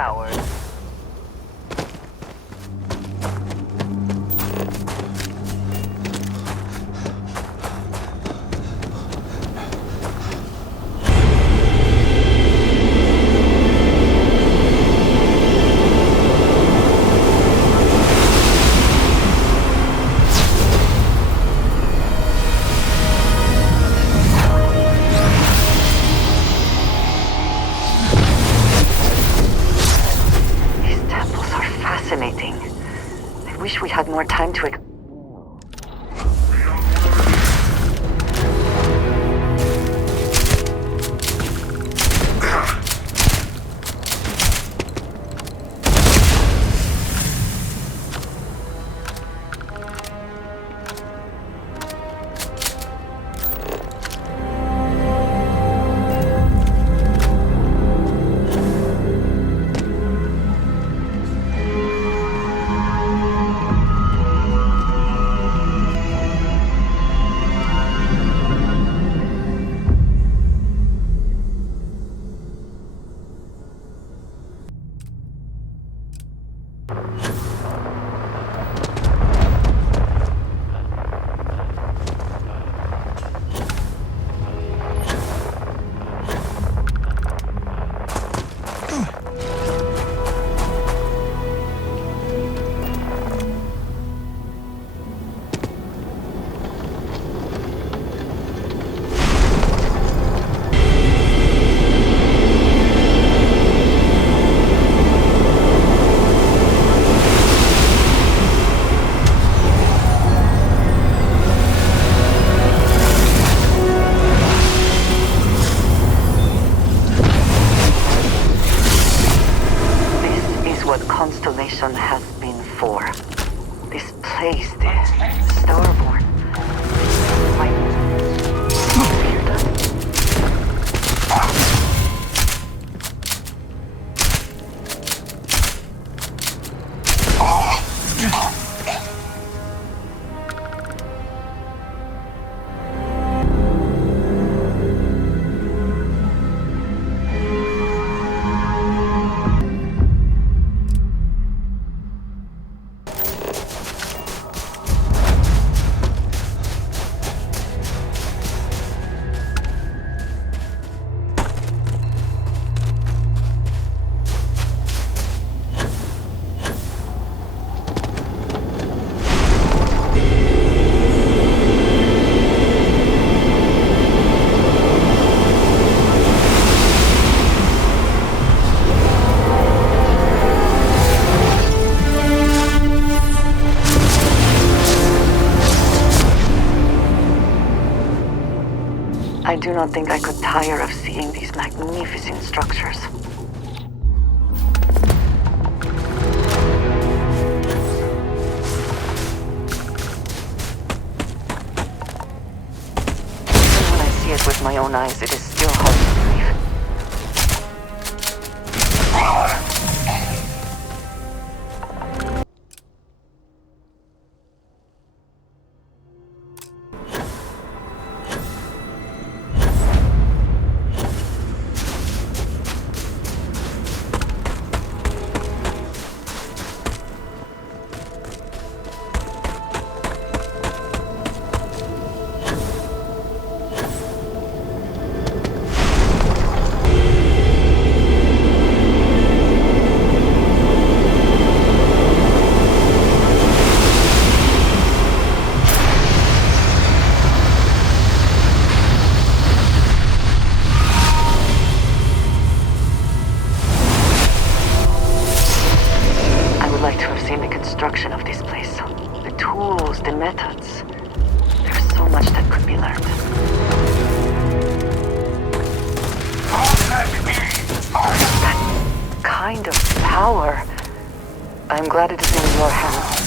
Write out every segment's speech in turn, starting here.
coward. We had more time to has been for. This place, the Starborn. I do not think I could tire of seeing these magnificent structures. Even when I see it with my own eyes, it is still hard to believe. Construction of this place. The tools, the methods. There's so much that could be learned. That kind of power. I'm glad it is in your hands.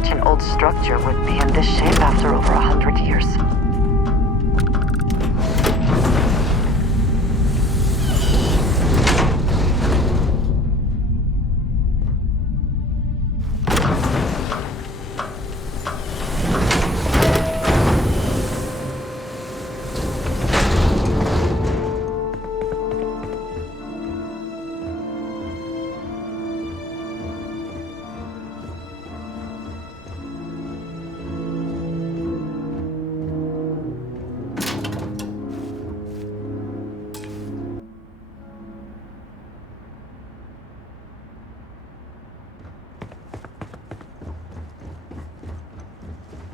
such an old structure would be in this shape after over 100 years.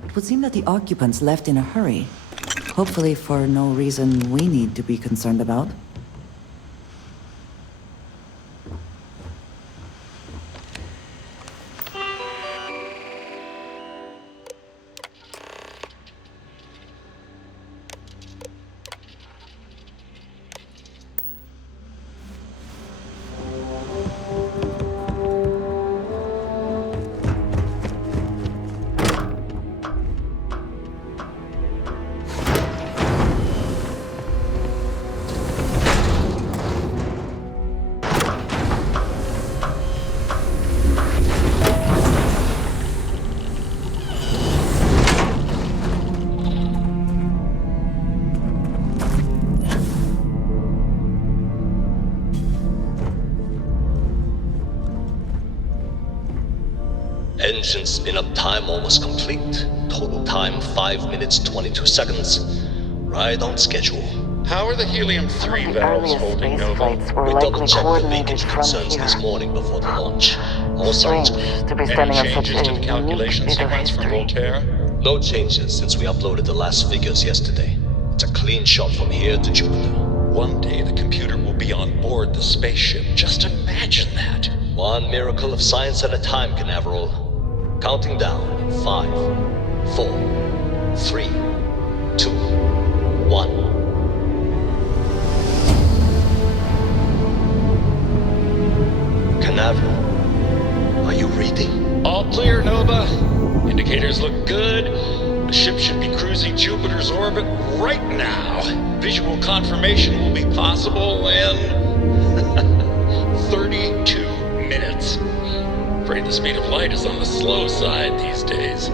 It would seem that the occupants left in a hurry. Hopefully for no reason we need to be concerned about. Engine spin-up time almost complete. Total time 5 minutes 22 seconds. Right on schedule. How are the helium-3 valves holding, Nova? Were We likely double-checked the coordinated leakage from concerns here. this morning before the launch. All sounds Strange good. to be Any standing on such changes a to the unique calculation bit of sequence from history. Voltaire? No changes since we uploaded the last figures yesterday. It's a clean shot from here to Jupiter. One day the computer will be on board the spaceship. Just imagine that. One miracle of science at a time, Canaveral. Counting down in 5, 4, 3, 2, 1. Canaveral, are you reading? All clear, Nova. Indicators look good. The ship should be cruising Jupiter's orbit right now. Visual confirmation will be possible in 32 minutes. Afraid the speed of light is on the slow side these days.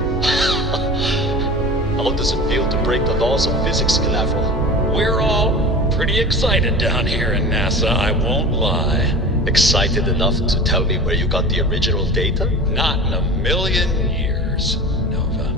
How does it feel to break the laws of physics, Canaveral? We're all pretty excited down here in NASA, I won't lie. Excited enough to tell me where you got the original data? Not in a million years, Nova.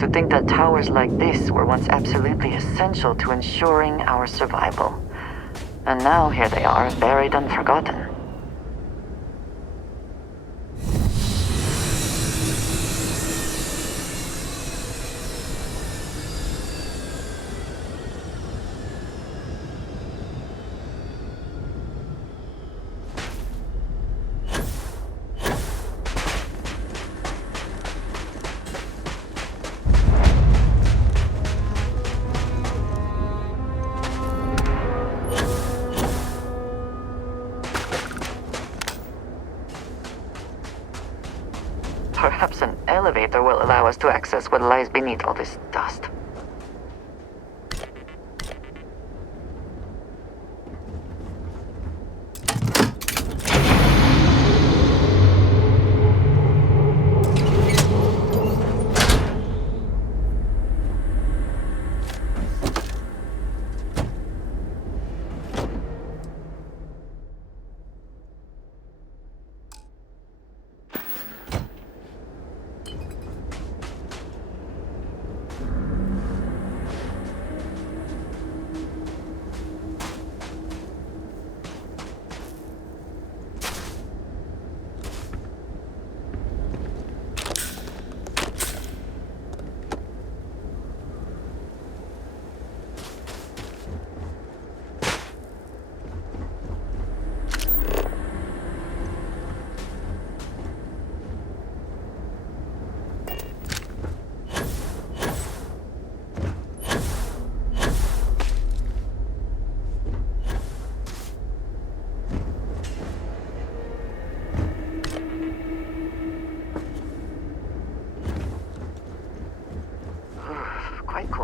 To think that towers like this were once absolutely essential to ensuring our survival. And now here they are, buried and forgotten. Perhaps an elevator will allow us to access what lies beneath all this dust.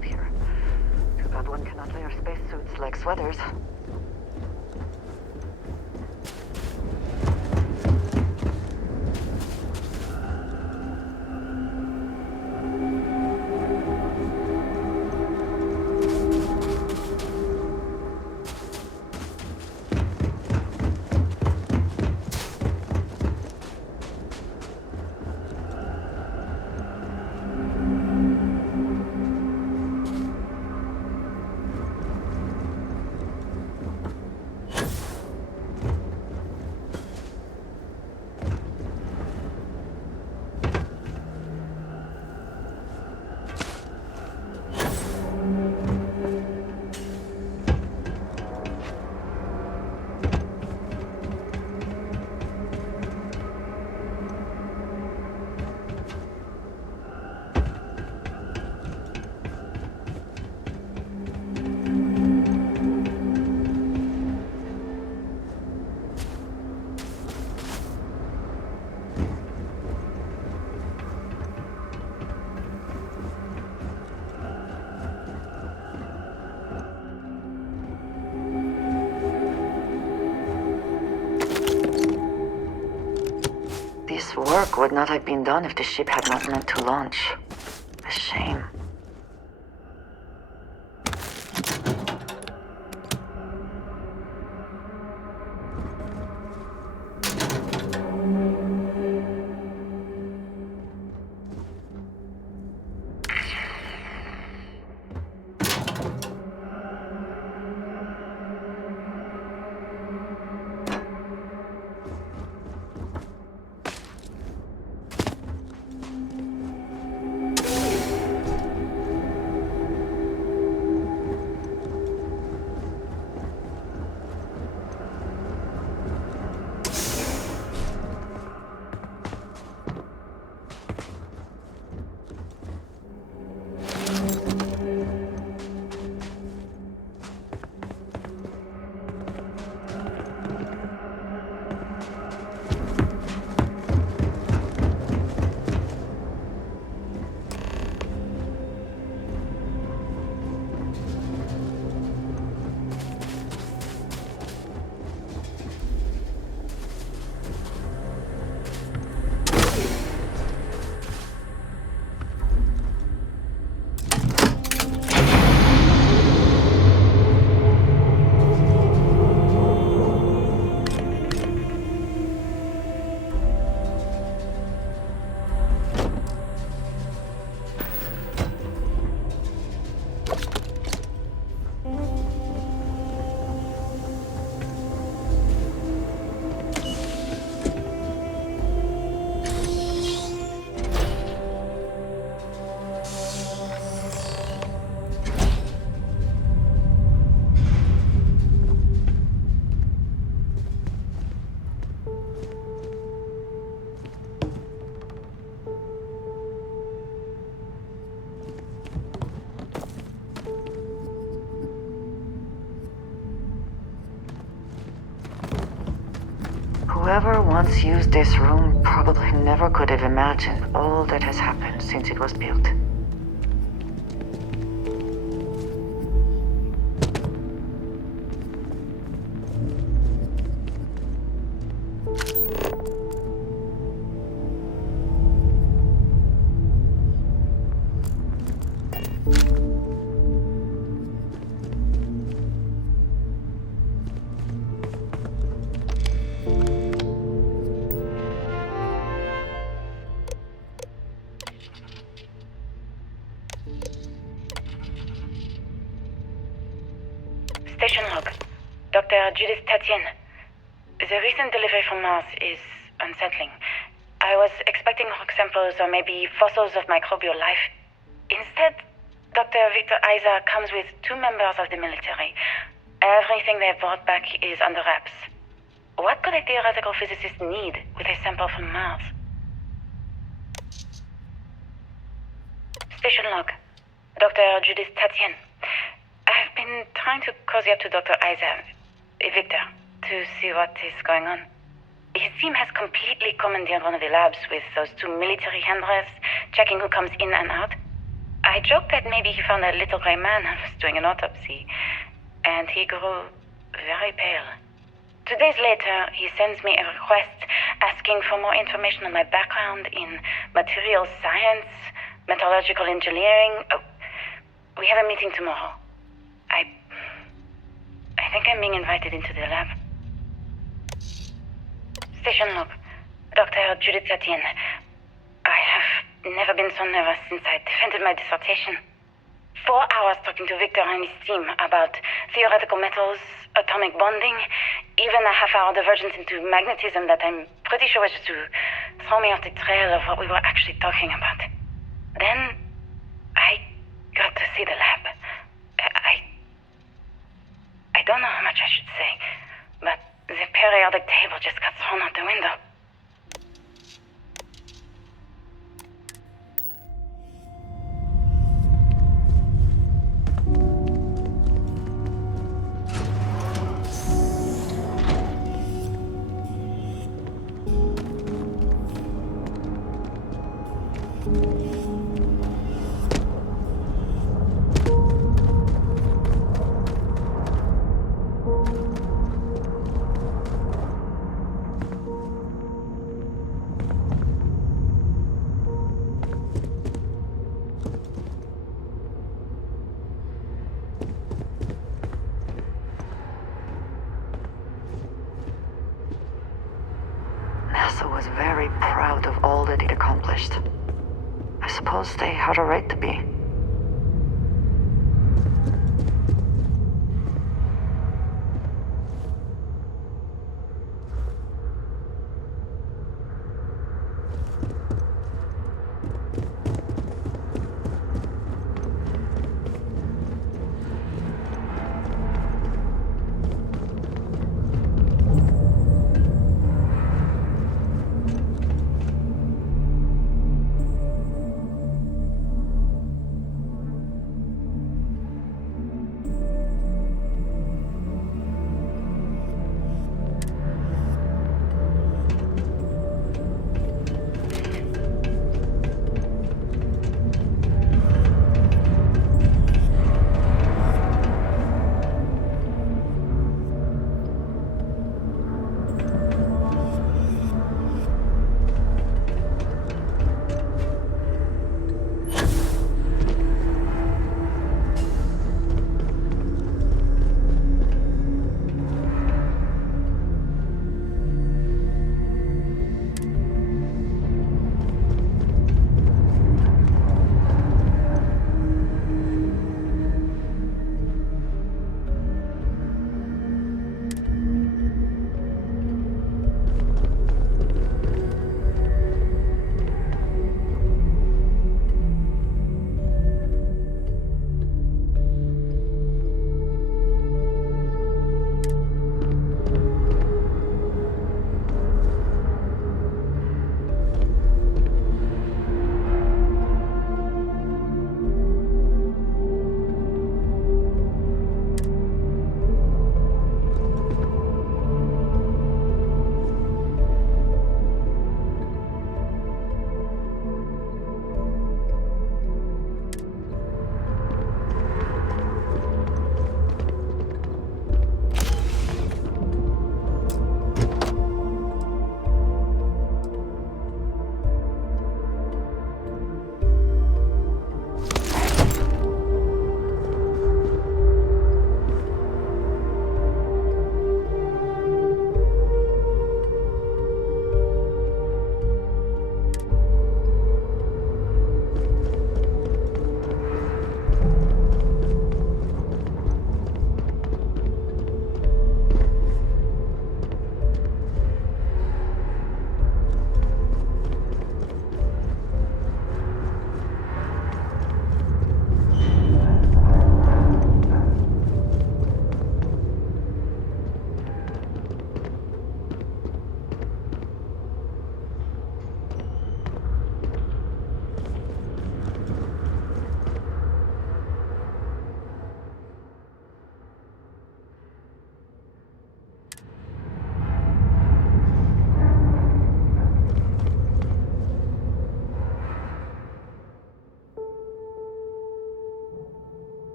cold here. Too bad one cannot wear spacesuits like sweaters. This work would not have been done if the ship had not meant to launch. A shame. Whoever once used this room probably never could have imagined all that has happened since it was built. Station log. Dr. Judith Tatien. The recent delivery from Mars is unsettling. I was expecting rock samples or maybe fossils of microbial life. Instead, Dr. Victor Isa comes with two members of the military. Everything they brought back is under wraps. What could a theoretical physicist need with a sample from Mars? Station log. Dr. Judith Tatien. I've been trying to cozy up to Dr. Isa, Victor, to see what is going on. His team has completely commandeered one of the labs with those two military handlers, checking who comes in and out. I joked that maybe he found a little gray man and was doing an autopsy, and he grew very pale. 2 days later, he sends me a request asking for more information on my background in materials science, metallurgical engineering. Oh, we have a meeting tomorrow. I think I'm being invited into the lab. Station log. Dr. Judith Etienne. I have never been so nervous since I defended my dissertation. 4 hours talking to Victor and his team about theoretical metals, atomic bonding, even a half-hour divergence into magnetism that I'm pretty sure was just to throw me off the trail of what we were actually talking about. Then, I got to see the lab. I don't know how much I should say, but the periodic table just got thrown out the window. NASA was very proud of all that it accomplished. I suppose they had a right to be.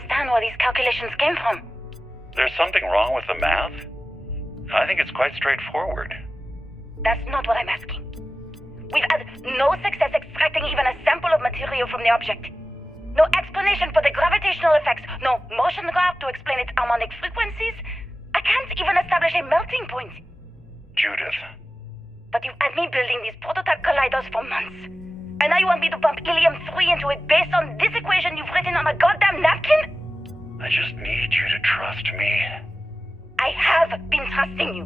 understand where these calculations came from. There's something wrong with the math? I think it's quite straightforward. That's not what I'm asking. We've had no success extracting even a sample of material from the object. No explanation for the gravitational effects, no motion graph to explain its harmonic frequencies. I can't even establish a melting point. Judith. But you've had me building these prototype colliders for months. And now you want me to pump helium-3 into it based on this equation you've written on a goddamn napkin? I just need you to trust me. I have been trusting you.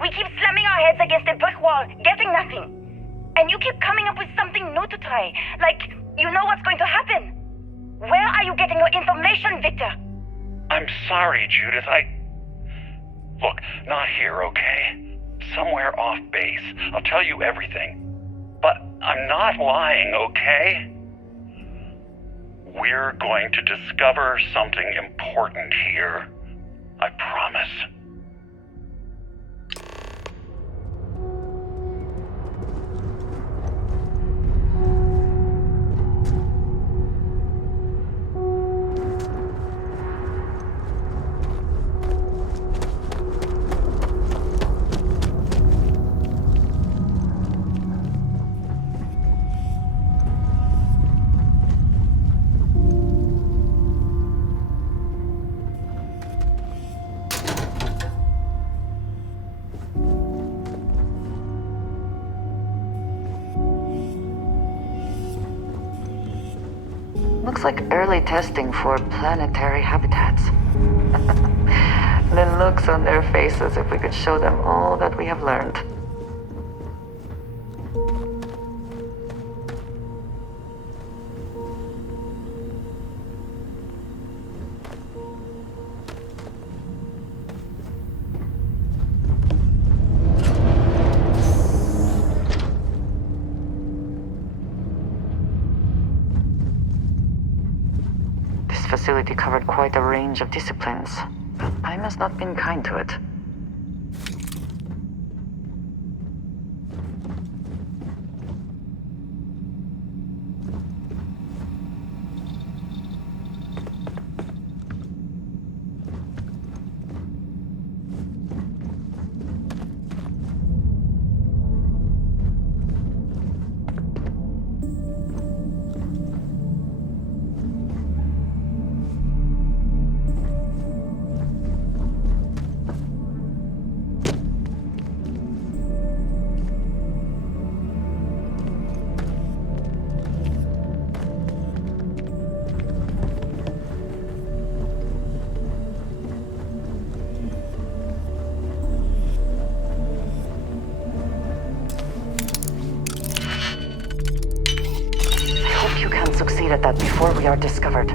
We keep slamming our heads against a brick wall, getting nothing. And you keep coming up with something new to try. Like, you know what's going to happen. Where are you getting your information, Victor? I'm sorry, Judith. Look, not here, okay? Somewhere off base. I'll tell you everything. But I'm not lying, okay? We're going to discover something important here. I promise. Looks like early testing for planetary habitats. The looks on their faces if we could show them all that we have learned. Facility covered quite a range of disciplines, but time has not been kind to it. Succeed at that before we are discovered.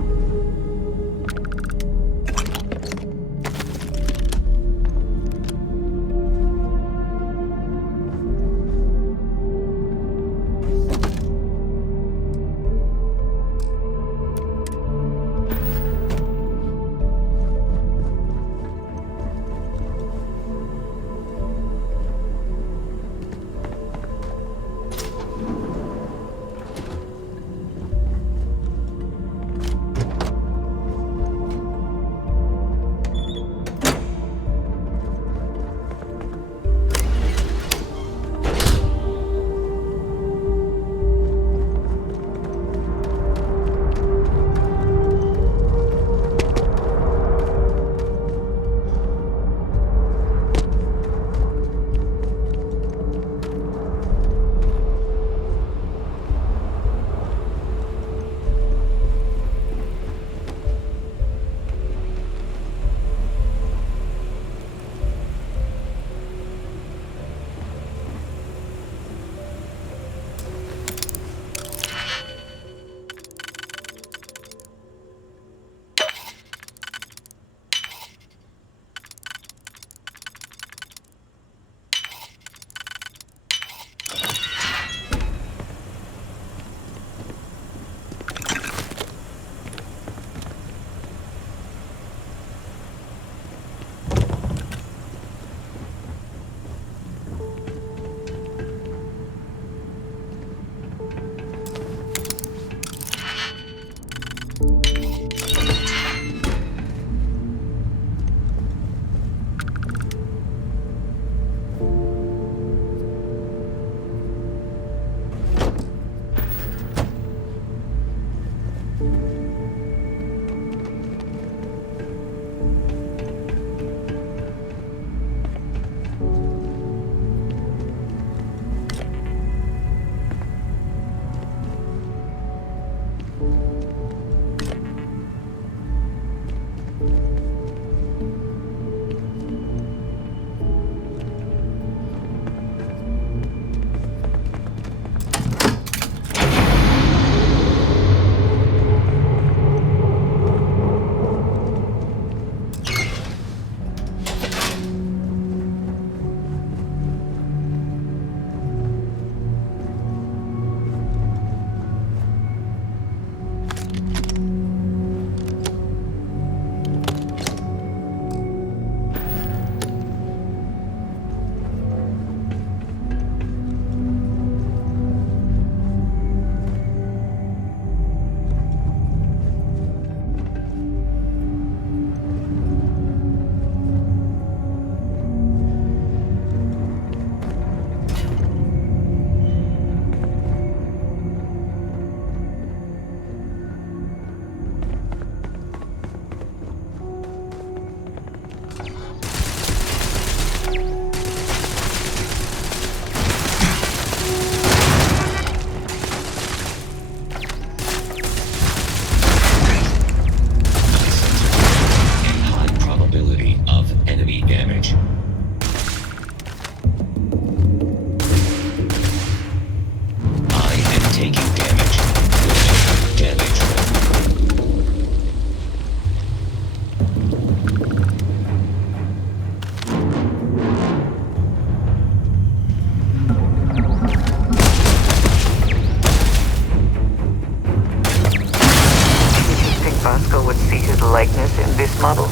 likeness in this model.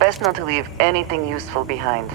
Best not to leave anything useful behind.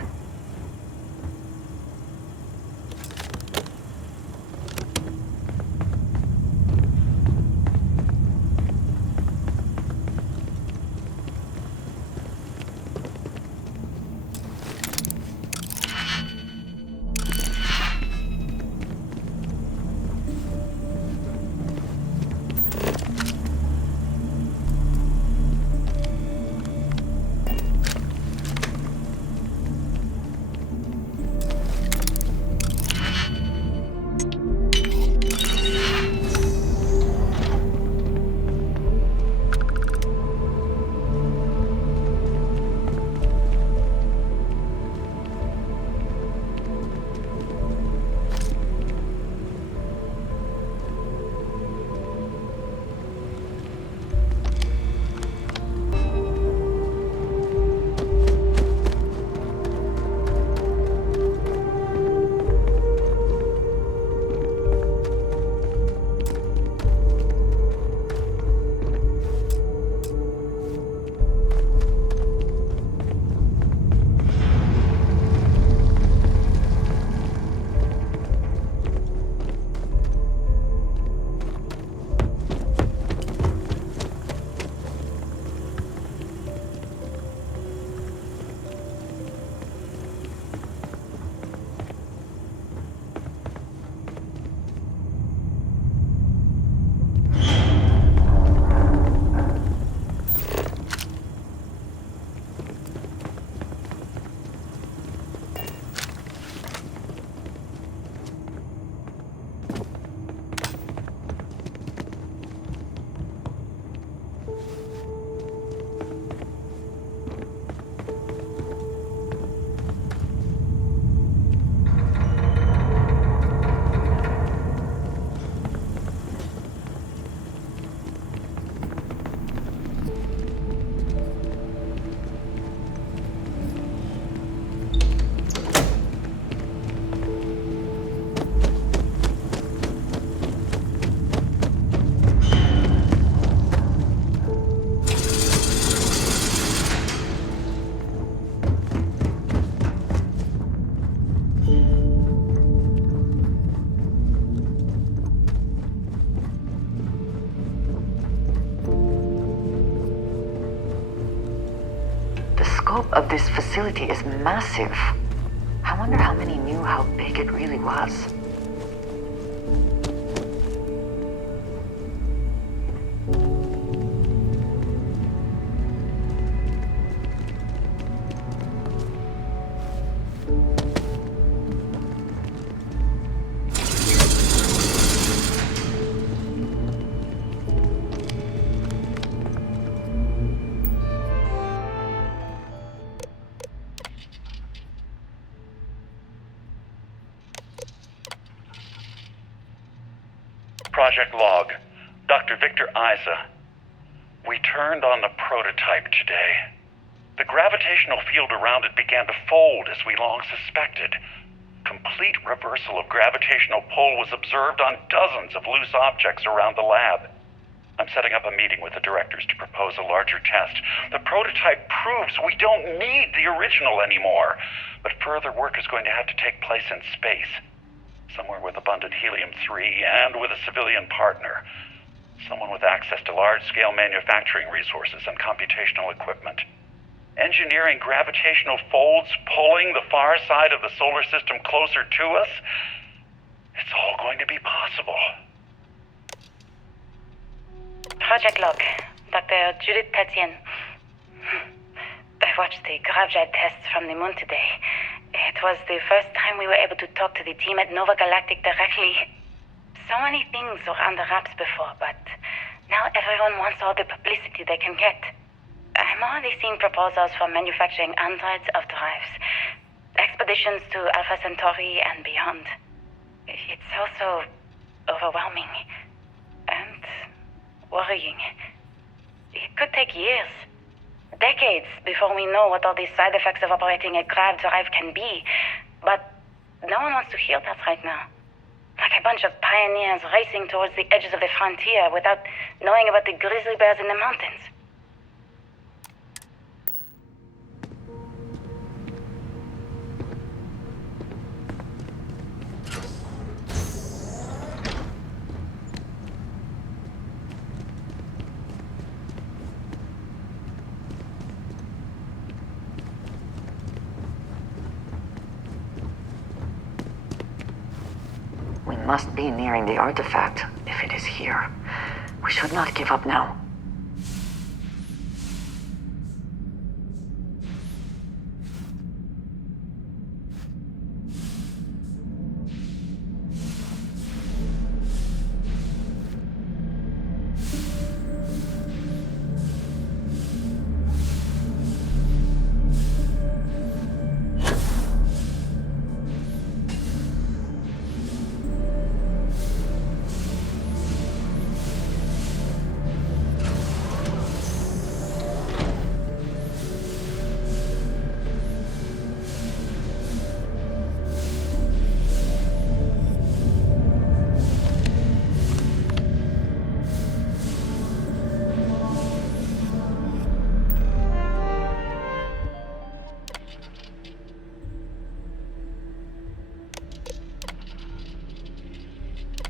The scope of this facility is massive. I wonder how many knew how big it really was. Project Log, Dr. Victor Isa. We turned on the prototype today. The gravitational field around it began to fold as we long suspected. Complete reversal of gravitational pull was observed on dozens of loose objects around the lab. I'm setting up a meeting with the directors to propose a larger test. The prototype proves we don't need the original anymore, but further work is going to have to take place in space. Somewhere with abundant helium-3 and with a civilian partner. Someone with access to large-scale manufacturing resources and computational equipment. Engineering gravitational folds, pulling the far side of the solar system closer to us. It's all going to be possible. Project Log, Dr. Judith Tatien. I watched the gravjet tests from the moon today. It was the first time we were able to talk to the team at Nova Galactic directly. So many things were under wraps before, but now everyone wants all the publicity they can get. I'm already seeing proposals for manufacturing androids of drives. expeditions to Alpha Centauri and beyond. It's also overwhelming and worrying. It could take years, decades, before we know what all these side effects of operating a grav drive can be. But no one wants to hear that right now. Like a bunch of pioneers racing towards the edges of the frontier without knowing about the grizzly bears in the mountains. We must be nearing the artifact, if it is here. We should not give up now.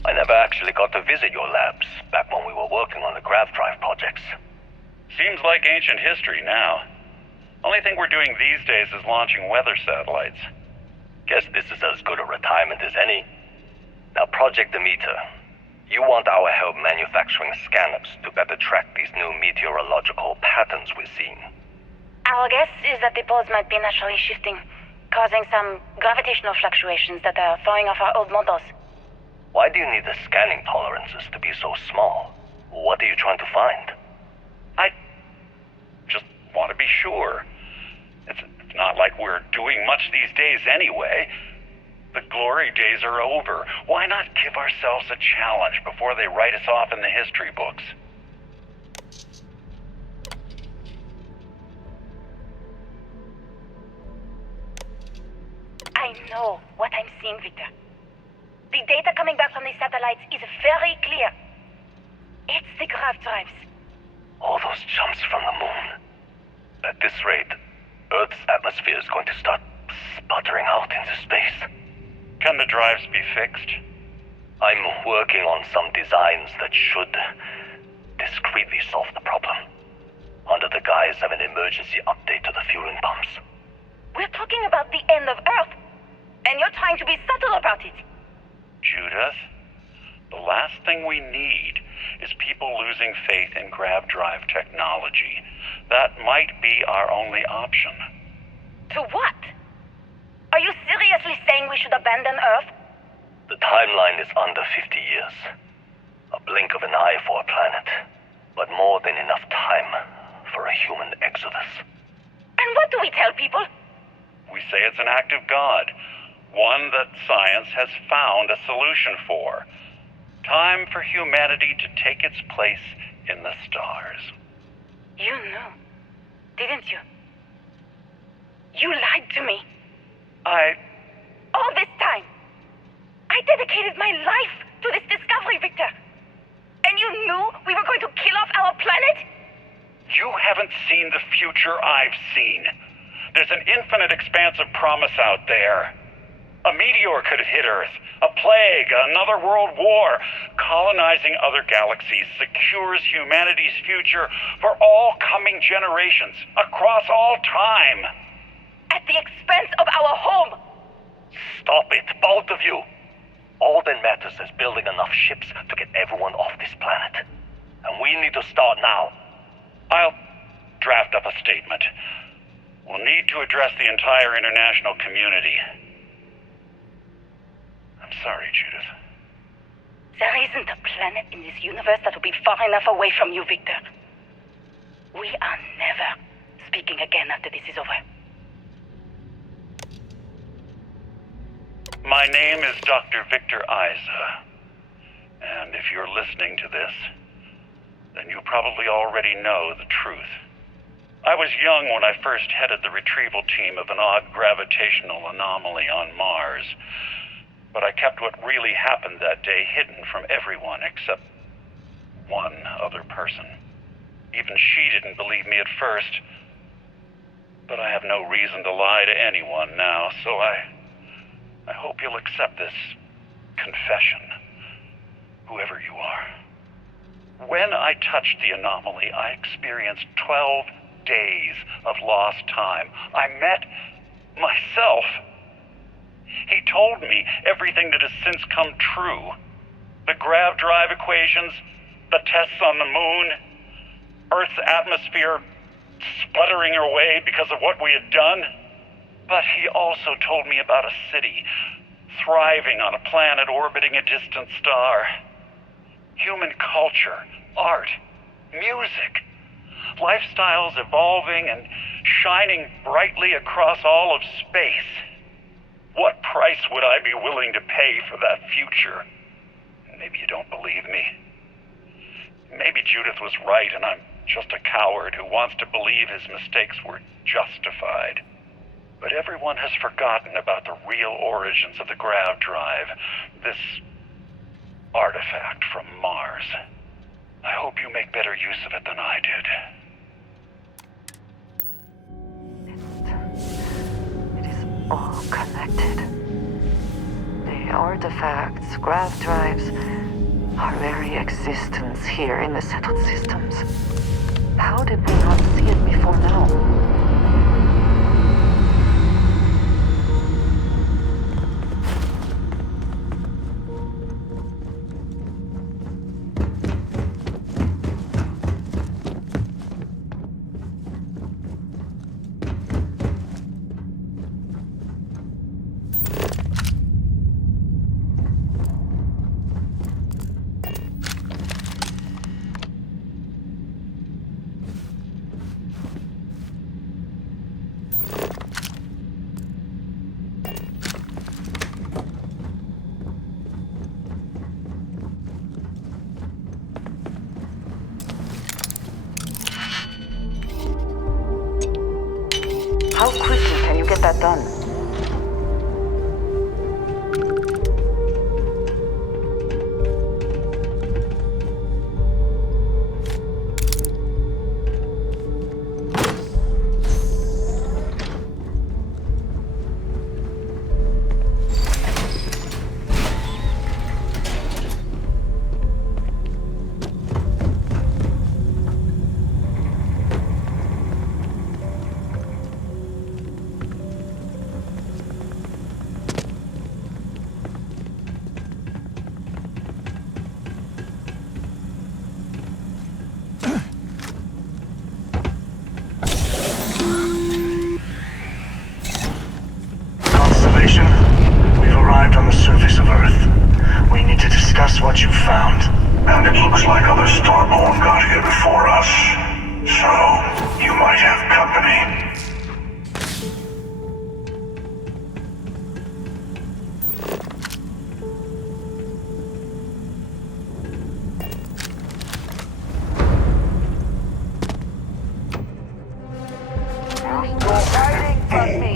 I never actually got to visit your labs back when we were working on the grav drive projects. Seems like ancient history now. Only thing we're doing these days is launching weather satellites. Guess this is as good a retirement as any. Now, Project Demeter, you want our help manufacturing scanners to better track these new meteorological patterns we're seeing. Our guess is that the poles might be naturally shifting, causing some gravitational fluctuations that are throwing off our old models. Why do you need the scanning tolerances to be so small? What are you trying to find? I just want to be sure. It's not like we're doing much these days anyway. The glory days are over. Why not give ourselves a challenge before they write us off in the history books? I know what I'm seeing, Victor. The data coming back from these satellites is very clear. It's the grav drives. All those jumps from the moon. At this rate, Earth's atmosphere is going to start sputtering out into space. Can the drives be fixed? I'm working on some designs that should discreetly solve the problem, under the guise of an emergency update to the fueling pumps. We're talking about the end of Earth, and you're trying to be subtle about it. Judith, the last thing we need is people losing faith in grav drive technology. That might be our only option. To what? Are you seriously saying we should abandon Earth? The timeline is under 50 years. A blink of an eye for a planet, but more than enough time for a human exodus. And what do we tell people? We say it's an act of God, one that science has found a solution for. Time for humanity to take its place in the stars. You knew, didn't you? You lied to me. All this time. I dedicated my life to this discovery, Victor. And you knew we were going to kill off our planet? You haven't seen the future I've seen. There's an infinite expanse of promise out there. A meteor could have hit Earth, a plague, another world war. Colonizing other galaxies secures humanity's future for all coming generations, across all time. At the expense of our home. Stop it, both of you. All that matters is building enough ships to get everyone off this planet. And we need to start now. I'll draft up a statement. We'll need to address the entire international community. I'm sorry, Judith. There isn't a planet in this universe that will be far enough away from you, Victor. We are never speaking again after this is over. My name is Dr. Victor Isa. And if you're listening to this, then you probably already know the truth. I was young when I first headed the retrieval team of an odd gravitational anomaly on Mars. But I kept what really happened that day hidden from everyone except one other person. Even she didn't believe me at first. But I have no reason to lie to anyone now, so I hope you'll accept this confession, whoever you are. When I touched the anomaly, I experienced 12 days of lost time. I met myself. He told me everything that has since come true. The grav drive equations, the tests on the moon, Earth's atmosphere sputtering away because of what we had done. But he also told me about a city thriving on a planet orbiting a distant star. Human culture, art, music, lifestyles evolving and shining brightly across all of space. What price would I be willing to pay for that future? Maybe you don't believe me. Maybe Judith was right and I'm just a coward who wants to believe his mistakes were justified. But everyone has forgotten about the real origins of the grav drive, this artifact from Mars. I hope you make better use of it than I did. It is all connected. The artifacts, grav drives, our very existence here in the settled systems. How did we not see it before now? How quickly can you get that done? We've arrived on the surface of Earth. We need to discuss what you found. And it looks like other Starborn got here before us. So, you might have company. You're hiding from me.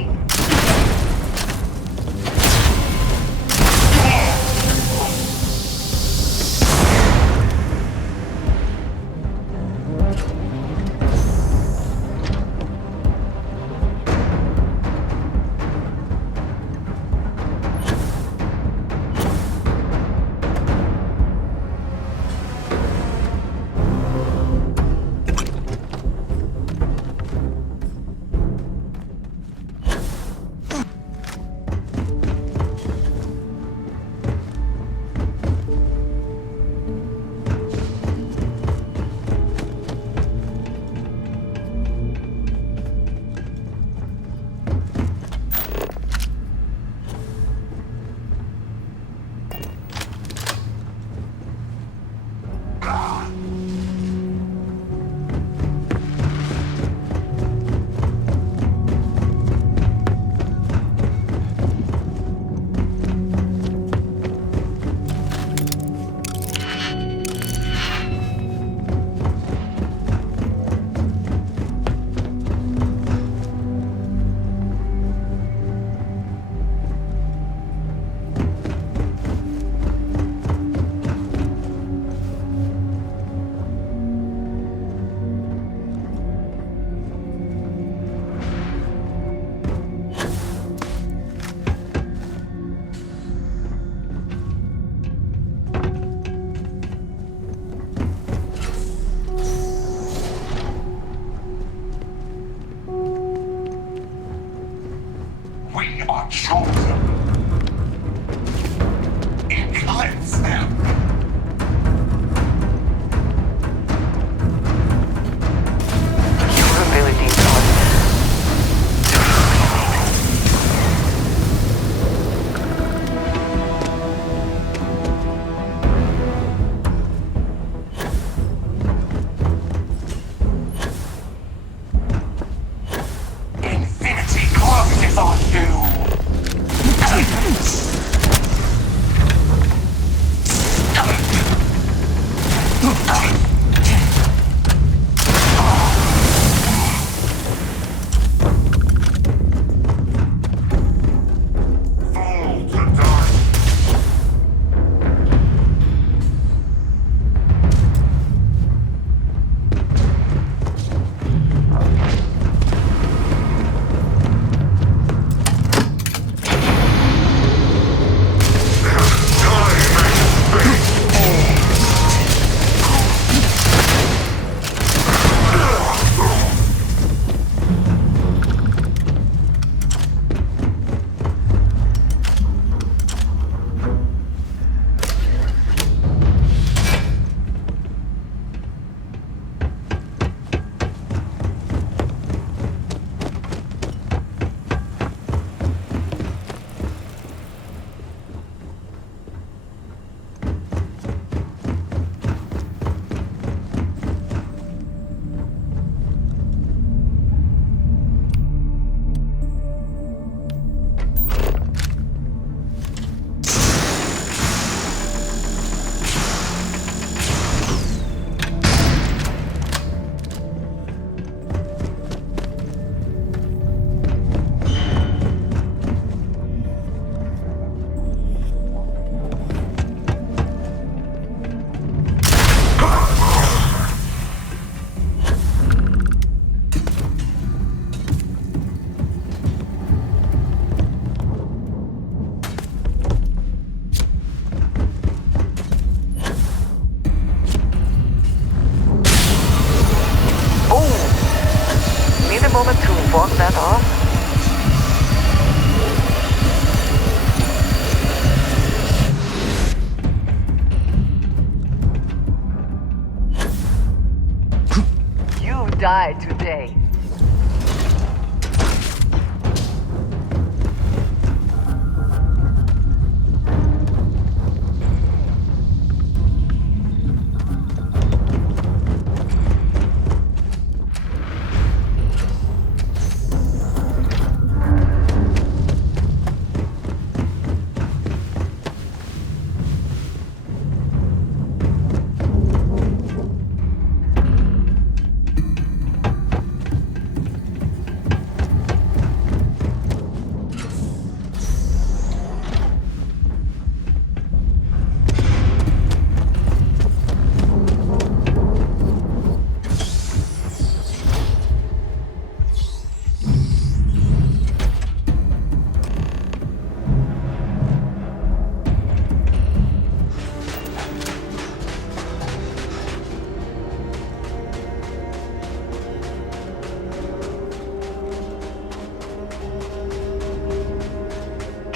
die today.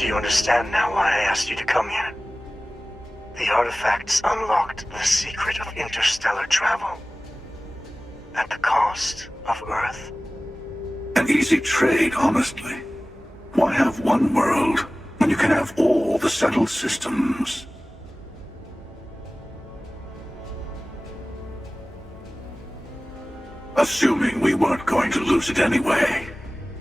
Do you understand now why I asked you to come here? The artifacts unlocked the secret of interstellar travel. At the cost of Earth. An easy trade, honestly. Why have one world when you can have all the settled systems? Assuming we weren't going to lose it anyway.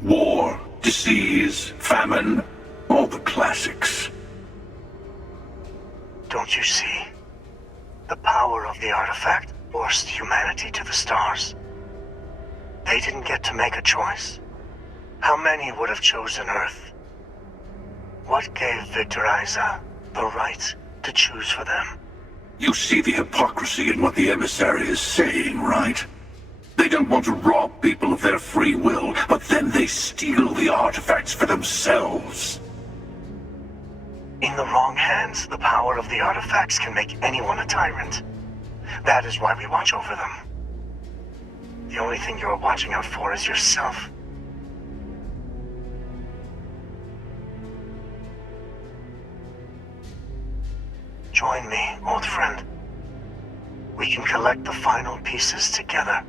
War, disease, famine, all the classics. Don't you see? The power of the artifact forced humanity to the stars. They didn't get to make a choice. How many would have chosen Earth? What gave Victor Isa the right to choose for them? You see the hypocrisy in what the emissary is saying, right? They don't want to rob people of their free will, but then they steal the artifacts for themselves. In the wrong hands, the power of the artifacts can make anyone a tyrant. That is why we watch over them. The only thing you're watching out for is yourself. Join me, old friend. We can collect the final pieces together.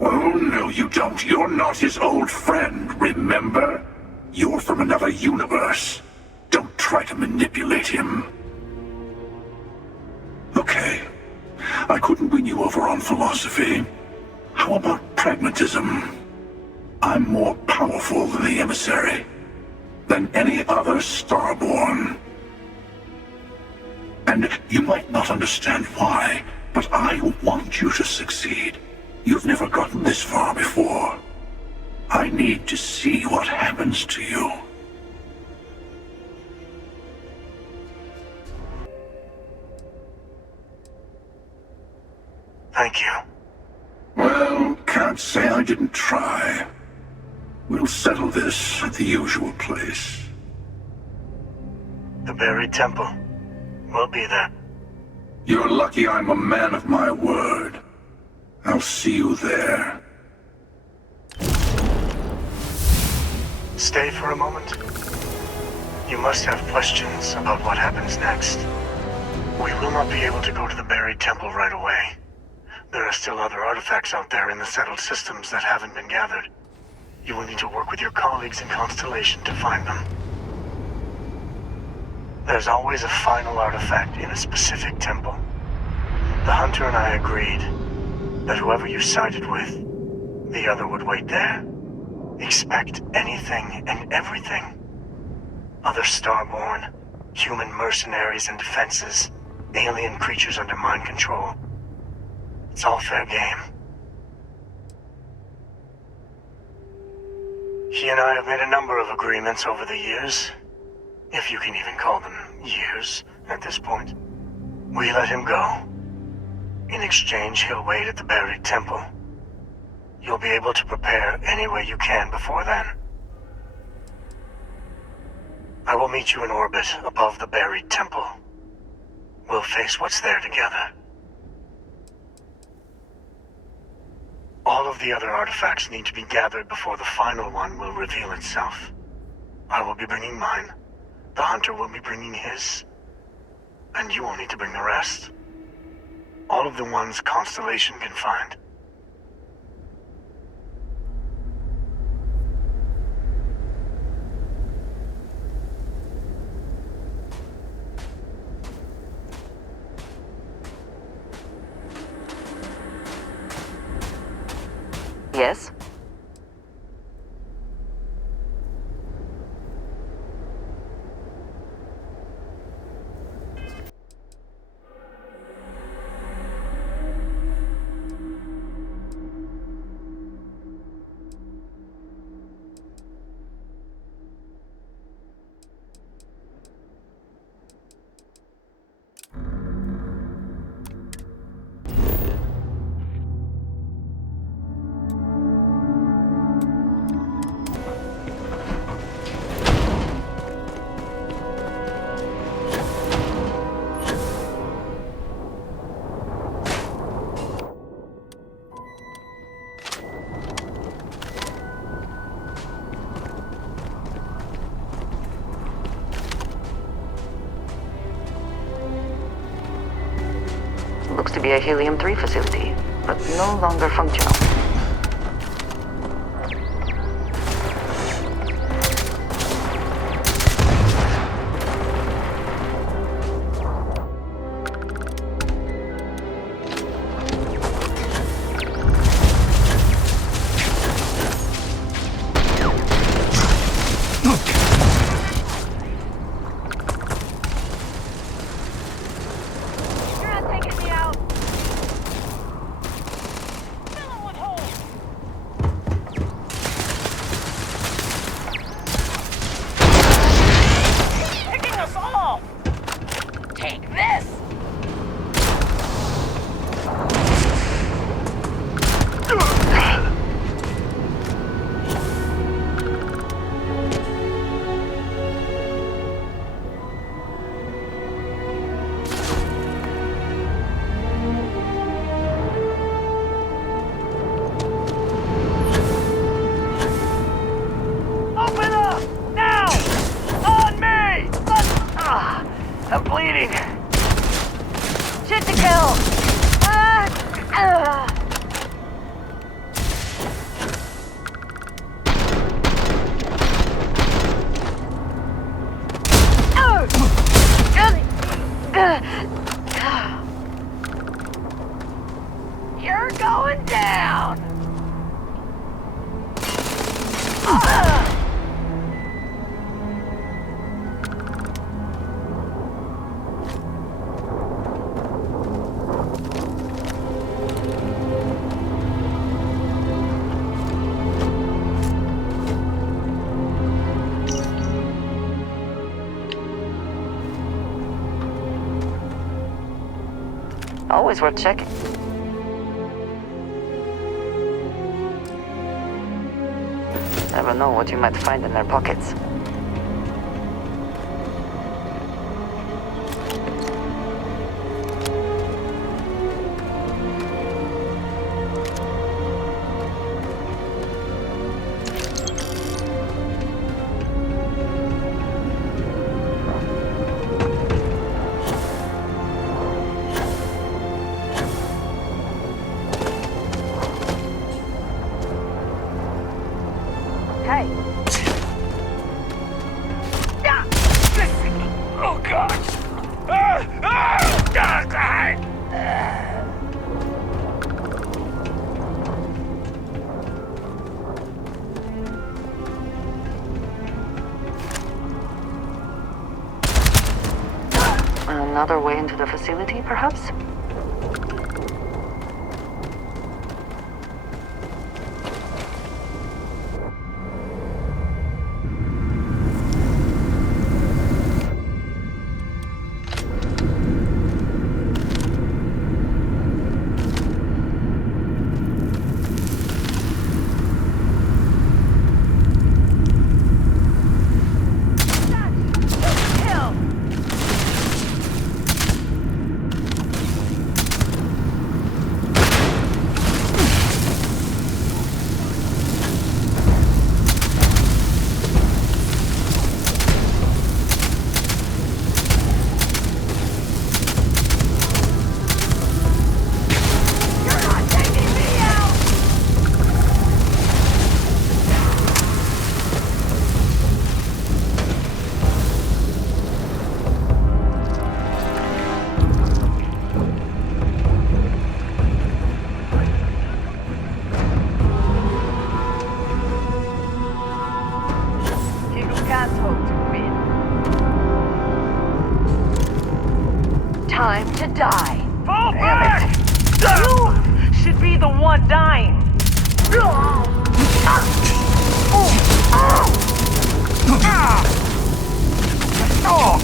Oh, no, you don't. You're not his old friend, remember? You're from another universe. Don't try to manipulate him. Okay. I couldn't win you over on philosophy. How about pragmatism? I'm more powerful than the emissary. Than any other starborn. And you might not understand why, but I want you to succeed. You've never gotten this far before. I need to see what happens to you. Thank you. Well, can't say I didn't try. We'll settle this at the usual place. The buried temple. We'll be there. You're lucky I'm a man of my word. I'll see you there. Stay for a moment. You must have questions about what happens next. We will not be able to go to the buried temple right away. There are still other artifacts out there in the settled systems that haven't been gathered. You will need to work with your colleagues in Constellation to find them. There's always a final artifact in a specific temple. The Hunter and I agreed that whoever you sided with, the other would wait there. Expect anything and everything. Other starborn, human mercenaries and defenses, alien creatures under mind control. It's all fair game. He and I have made a number of agreements over the years, if you can even call them years at this point. We let him go. In exchange, he'll wait at the buried temple. You'll be able to prepare any way you can before then. I will meet you in orbit above the buried temple. We'll face what's there together. All of the other artifacts need to be gathered before the final one will reveal itself. I will be bringing mine. The Hunter will be bringing his. And you will need to bring the rest. All of the ones Constellation can find. Yes? Looks to be a helium-3 facility, but no longer functional. I'm bleeding! Shit to kill! You're going down! Always worth checking. Never know what you might find in their pockets. Oh God! Another way into the facility, perhaps? time to die. Fall back! You should be the one dying. Oh!